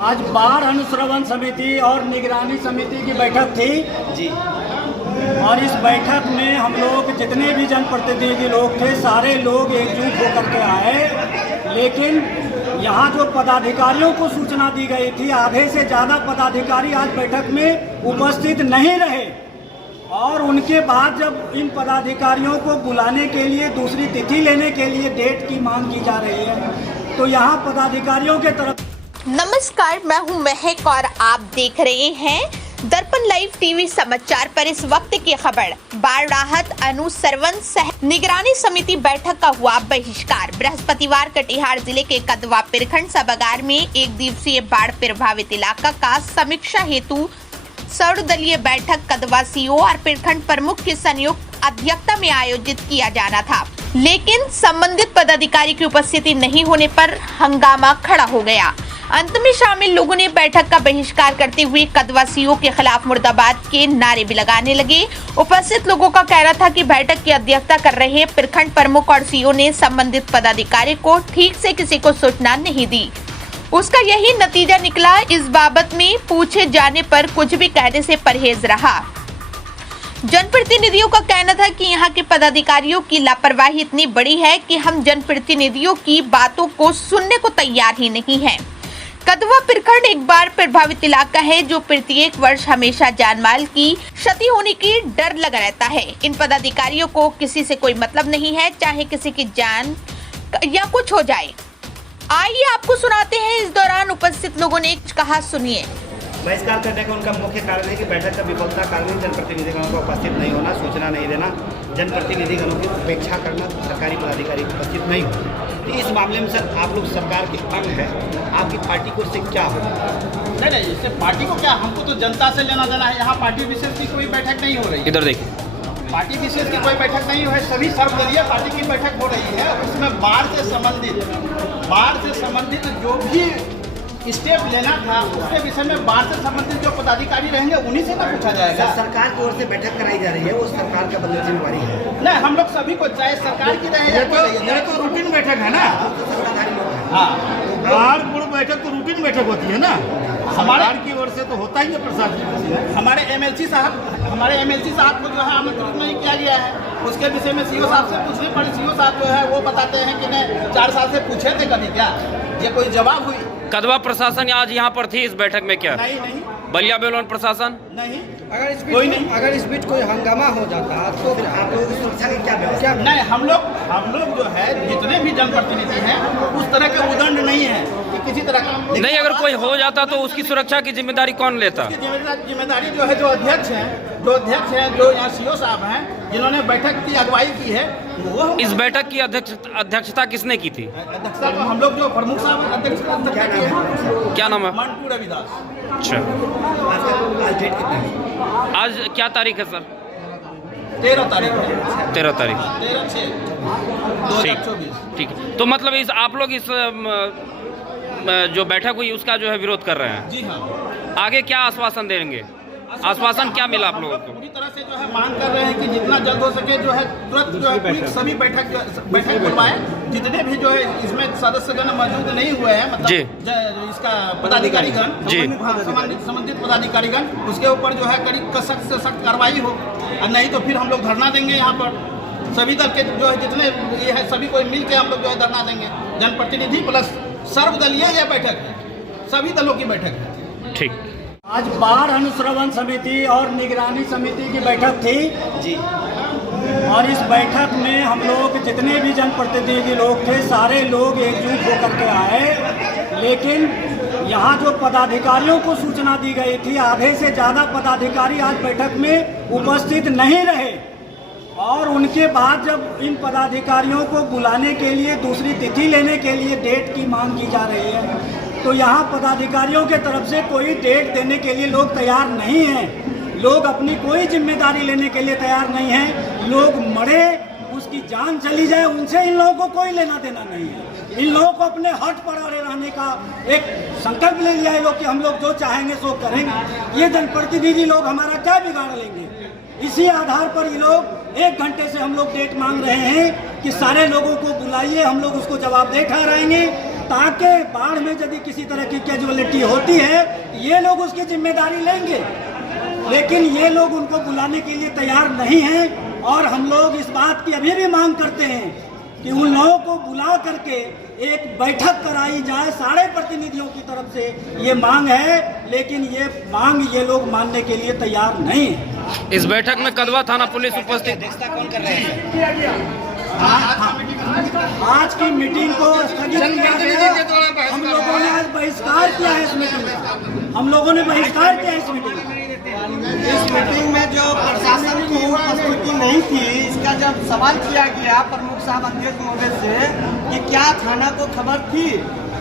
आज बाढ़ अनुश्रवण समिति और निगरानी समिति की बैठक थी जी। और इस बैठक में हम लोग जितने भी जनप्रतिनिधि लोग थे सारे लोग एकजुट होकर के आए। लेकिन यहाँ जो पदाधिकारियों को सूचना दी गई थी, आधे से ज़्यादा पदाधिकारी आज बैठक में उपस्थित नहीं रहे। और उनके बाद जब इन पदाधिकारियों को बुलाने के लिए दूसरी तिथि लेने के लिए डेट की मांग की जा रही है, तो यहाँ पदाधिकारियों के तरफ। नमस्कार, मैं हूं महक और आप देख रहे हैं दर्पण लाइव टीवी समाचार। पर इस वक्त की खबर, बाढ़ राहत अनुश्रवण सह निगरानी समिति बैठक का हुआ बहिष्कार। बृहस्पतिवार कटिहार जिले के कदवा प्रखंड सभागार में एक दिवसीय बाढ़ प्रभावित इलाका का समीक्षा हेतु सर्वदलीय बैठक कदवा सीओ और प्रखंड प्रमुख की संयुक्त अध्यक्षता में आयोजित किया जाना था, लेकिन संबंधित पदाधिकारी की उपस्थिति नहीं होने पर हंगामा खड़ा हो गया। अंत में शामिल लोगों ने बैठक का बहिष्कार करते हुए कदवा सीओ के खिलाफ मुर्दाबाद के नारे भी लगाने लगे। उपस्थित लोगों का कहना था कि बैठक की अध्यक्षता कर रहे प्रखंड प्रमुख और सीओ ने संबंधित पदाधिकारी को ठीक से किसी को सूचना नहीं दी। उसका यही नतीजा निकला। इस बाबत में पूछे जाने पर कुछ भी कहने से परहेज रहा। जनप्रतिनिधियों का कहना था कि यहाँ के पदाधिकारियों की लापरवाही इतनी बड़ी है कि हम जनप्रतिनिधियों की बातों को सुनने को तैयार ही नहीं है। कदवा प्रखंड एक बार प्रभावित इलाका है जो प्रत्येक वर्ष हमेशा जानमाल की क्षति होने की डर लगा रहता है। इन पदाधिकारियों को किसी से कोई मतलब नहीं है, चाहे किसी की जान या कुछ हो जाए। आइए आपको सुनाते हैं इस दौरान उपस्थित लोगों ने कहा, सुनिए। बहिष्कार करने का उनका मुख्य कारण है कि बैठक का विफलता कारण जनप्रतिनिधिगणों का उपस्थित नहीं होना, सूचना नहीं देना, जनप्रतिनिधिगणों की उपेक्षा करना, सरकारी पदाधिकारी उपस्थित नहीं होना। तो इस मामले में सर आप लोग सरकार के अंग है, आपकी पार्टी को इससे क्या होगा? नहीं, इससे पार्टी को क्या, हमको तो जनता से लेना देना है। यहाँ पार्टी विशेष की कोई बैठक नहीं हो रही है। इधर देखिए, पार्टी विशेष की कोई बैठक नहीं है, सभी सर्वदलीय पार्टी की बैठक हो रही है। उसमें बाढ़ से संबंधित जो भी स्टेप लेना था उसके विषय में बाढ़ से संबंधित जो पदाधिकारी रहेंगे उन्हीं से तो पूछा जाएगा। सरकार की ओर से बैठक कराई जा रही है, वो सरकार का बदल जिम्मेवारी है। नहीं, हम लोग सभी को, चाहे सरकार की रहे ये तो रूटीन बैठक है ना। हाँ, बाढ़ पूर्व बैठक तो रूटीन बैठक होती है ना, हमारे की ओर से तो होता ही है प्रशासन। हमारे एमएलसी साहब को जो है आमंत्रित नहीं किया गया है। उसके विषय में सीओ साहब से पूछनी पड़ी। सीओ साहब जो है वो बताते हैं कि नहीं, 4 साल से पूछे थे कभी क्या, ये कोई जवाब हुई? कदवा प्रशासन आज यहाँ पर थी इस बैठक में क्या? नहीं। बलिया बेलोन प्रशासन नहीं, अगर इस बीच कोई हंगामा हो जाता तो फिर आप लोगों की सुरक्षा की क्या व्यवस्था? नहीं, हम लोग जो है जितने भी जनप्रतिनिधि हैं उस तरह के उदंड नहीं है कि किसी तरह का नहीं। अगर कोई हो जाता तो उसकी सुरक्षा की जिम्मेदारी कौन लेता? जिम्मेदारी जो है जो अध्यक्ष हैं, जो यहाँ सीओ साहब हैं, जिन्होंने बैठक की अगुवाई की है, वो। इस बैठक की अध्यक्षता किसने की थी? अध्यक्षता तो हम लोग जो प्रमुख साहब अध्यक्षता की है। क्या नाम है? मंटू रविदास। अच्छा, आज डेट कितना है? आज क्या तारीख है सर? 13 तारीख है। 13 तारीख। 13/6/2024। ठीक है, तो मतलब इस आप लोग इस जो बैठक हुई उसका जो है विरोध कर रहे हैं? जी हाँ। आगे क्या आश्वासन देंगे? आश्वासन क्या मिला आप लोगों को? पूरी तरह से जो है मांग कर रहे हैं कि जितना जल्द हो सके जो है तुरंत जो है सभी बैठक बुलवाए। जितने भी जो है इसमें सदस्यगण मौजूद नहीं हुए हैं, मतलब इसका पदाधिकारीगण, संबंधित पदाधिकारीगण, उसके ऊपर जो है कड़ी सख्त से सख्त कार्रवाई हो, और नहीं तो फिर हम लोग धरना देंगे। यहाँ पर सभी दल के जो है जितने ये है सभी को मिल के हम लोग जो है धरना देंगे। जनप्रतिनिधि प्लस सर्वदलीय यह बैठक है, सभी दलों की बैठक है। ठीक। आज बाढ़ अनुश्रवण समिति और निगरानी समिति की बैठक थी जी। और इस बैठक में हम लोग जितने भी जनप्रतिनिधि लोग थे सारे लोग एकजुट होकर के आए। लेकिन यहाँ जो पदाधिकारियों को सूचना दी गई थी, आधे से ज़्यादा पदाधिकारी आज बैठक में उपस्थित नहीं रहे। और उनके बाद जब इन पदाधिकारियों को बुलाने के लिए दूसरी तिथि लेने के लिए डेट की मांग की जा रही है, तो यहाँ पदाधिकारियों के तरफ से कोई डेट देने के लिए लोग तैयार नहीं हैं। लोग अपनी कोई जिम्मेदारी लेने के लिए तैयार नहीं हैं। लोग मरे, उसकी जान चली जाए, उनसे इन लोगों को कोई लेना देना नहीं है। इन लोगों को अपने हट पर अड़े रहने का एक संकल्प ले लिया है लोग कि हम लोग जो चाहेंगे सो करेंगे। ये जनप्रतिनिधि लोग हमारा क्या बिगाड़ लेंगे? इसी आधार पर ये लोग 1 घंटे से हम लोग डेट मांग रहे हैं कि सारे लोगों को बुलाइए, हम लोग उसको जवाब दे ठहराएंगे। ताकि बाढ़ में यदि किसी तरह की कैजुअलिटी होती है ये लोग उसकी जिम्मेदारी लेंगे, लेकिन ये लोग उनको बुलाने के लिए तैयार नहीं हैं। और हम लोग इस बात की अभी भी मांग करते हैं कि उन लोगों को बुला करके एक बैठक कराई जाए। सारे प्रतिनिधियों की तरफ से ये मांग है, लेकिन ये मांग ये लोग मानने के लिए तैयार नहीं है। इस बैठक में कदवा थाना पुलिस उपस्थित। अध्यक्षता कौन कर रहे हैं? आज की मीटिंग को स्थगित किया गया। हम लोगों ने आज बहिष्कार किया है इस मीटिंग का। हम लोगों ने बहिष्कार किया इस मीटिंग का। इस मीटिंग में जो प्रशासन की उपस्थिति नहीं थी, इसका जब सवाल किया गया प्रमुख साहब अध्यक्ष महोदय से कि क्या थाना को खबर थी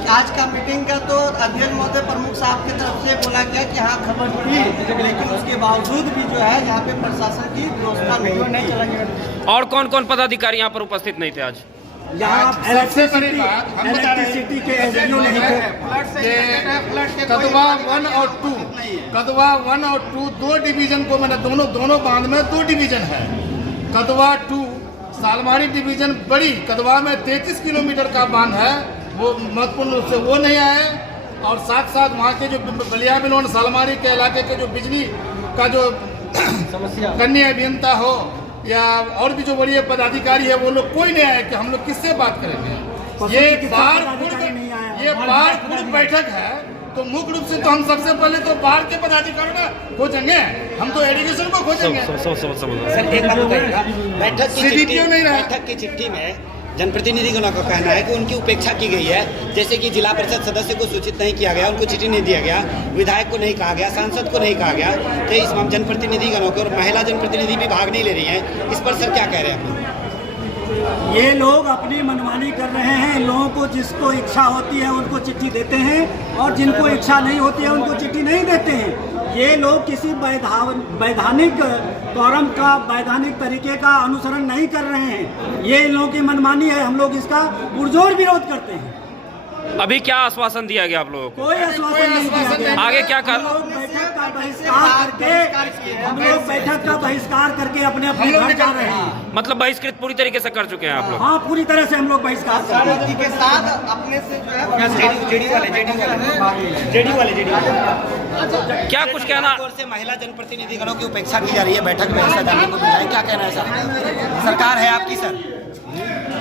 आज का मीटिंग का, तो अध्यक्ष महोदय प्रमुख साहब की तरफ से बोला गया कि हाँ खबर थी, लेकिन उसके बावजूद भी जो है यहाँ पे प्रशासन की व्यवस्था नहीं। और कौन कौन पदाधिकारी यहाँ पर उपस्थित नहीं थे आज? यहाँ इलेक्ट्रिसिटी के एसडीओ नहीं थे। कदवा 1 और 2, कदवा 1 और 2 दो डिवीजन को मैंने दोनों बांध में 2 डिवीजन है। कदवा 2 सालमारी डिवीजन बड़ी कदवा में 33 किलोमीटर का बांध है, वो महत्वपूर्ण रूप से वो नहीं आए। और साथ साथ वहाँ के जो बलिया बिलोन सालमारी के इलाके के जो बिजली का जो समस्या कन्या अभियंता हो या और भी जो बड़े पदाधिकारी है वो लोग कोई नहीं आए कि हम लोग किससे बात करेंगे। ये बाढ़ पूर्व बैठक है, तो मुख्य रूप से तो हम सबसे पहले तो बाढ़ के पदाधिकारियों का खोजेंगे, हम तो एडुकेशन को खोजेंगे। सर एक बात बताइएगा, बैठक की चिट्ठी में जनप्रतिनिधिगणों का कहना है कि उनकी उपेक्षा की गई है, जैसे कि जिला परिषद सदस्य को सूचित नहीं किया गया, उनको चिट्ठी नहीं दिया गया, विधायक को नहीं कहा गया, सांसद को नहीं कहा गया। तो इस जनप्रतिनिधिगणों को और महिला जनप्रतिनिधि भी भाग नहीं ले रही हैं, इस पर सर क्या कह रहे हैं आप? ये लोग अपनी मनमानी कर रहे हैं। लोगों को जिसको इच्छा होती है उनको चिट्ठी देते हैं और जिनको इच्छा नहीं होती है उनको चिट्ठी नहीं देते हैं। ये लोग किसी वैधानिक फॉरम का वैधानिक तरीके का अनुसरण नहीं कर रहे हैं। ये इन लोगों की मनमानी है, हम लोग इसका पुरजोर विरोध करते हैं। अभी क्या आश्वासन दिया गया आप लोगों को? कोई आश्वासन नहीं दिया गया। आगे क्या कर? हम लोग बैठक का बहिष्कार करके अपने अपने घर जा रहे हैं। मतलब बहिष्कृत पूरी तरीके से कर चुके हैं आप लोग? हाँ, पूरी तरह से हम लोग बहिष्कार कर रहे हैं। के साथ अपने से जो है जेडी वाले क्या कुछ कहना? से महिला जनप्रतिनिधिगणों की उपेक्षा की जा रही है बैठक में, ऐसा जानने को मिला है, क्या कहना है सर? सरकार है आपकी सर,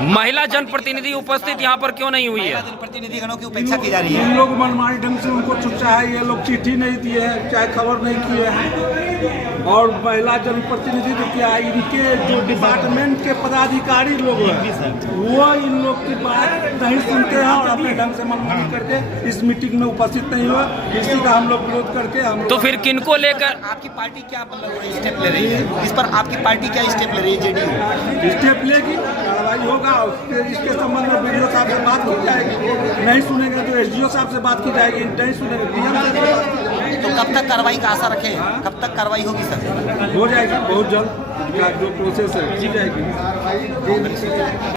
महिला जनप्रतिनिधि उपस्थित यहाँ पर क्यों नहीं हुई है? जनप्रतिनिधिगणों की उपेक्षा की जा रही है। इन लोग मनमानी ढंग से उनको चुपचा है, ये लोग चिट्ठी नहीं दिए हैं, चाहे खबर नहीं किए हैं। और महिला जनप्रतिनिधि तो क्या, इनके जो डिपार्टमेंट के पदाधिकारी लोग हैं वो इन लोग की बात नहीं सुनते हैं और अपने ढंग से मनमानी करके इस मीटिंग में उपस्थित नहीं हुआ। इसी का हम लोग विरोध करके हम तो फिर किनको लेकर आपकी पार्टी क्या स्टेप ले रही है? इस पर आपकी पार्टी क्या स्टेप ले रही है? जेडीयू स्टेप लेगी, कार्रवाई होगा। इसके संबंध में बीडीओ साहब से बात की जाएगी, नहीं सुनेंगे तो एसडीओ साहब से बात की जाएगी, नहीं सुनेंगे डीएम से। तो कब तक कार्रवाई का आशा रखें? कब तक कार्रवाई होगी सर? हो जाएगी बहुत जल्द, जो प्रोसेस है की जाएगी।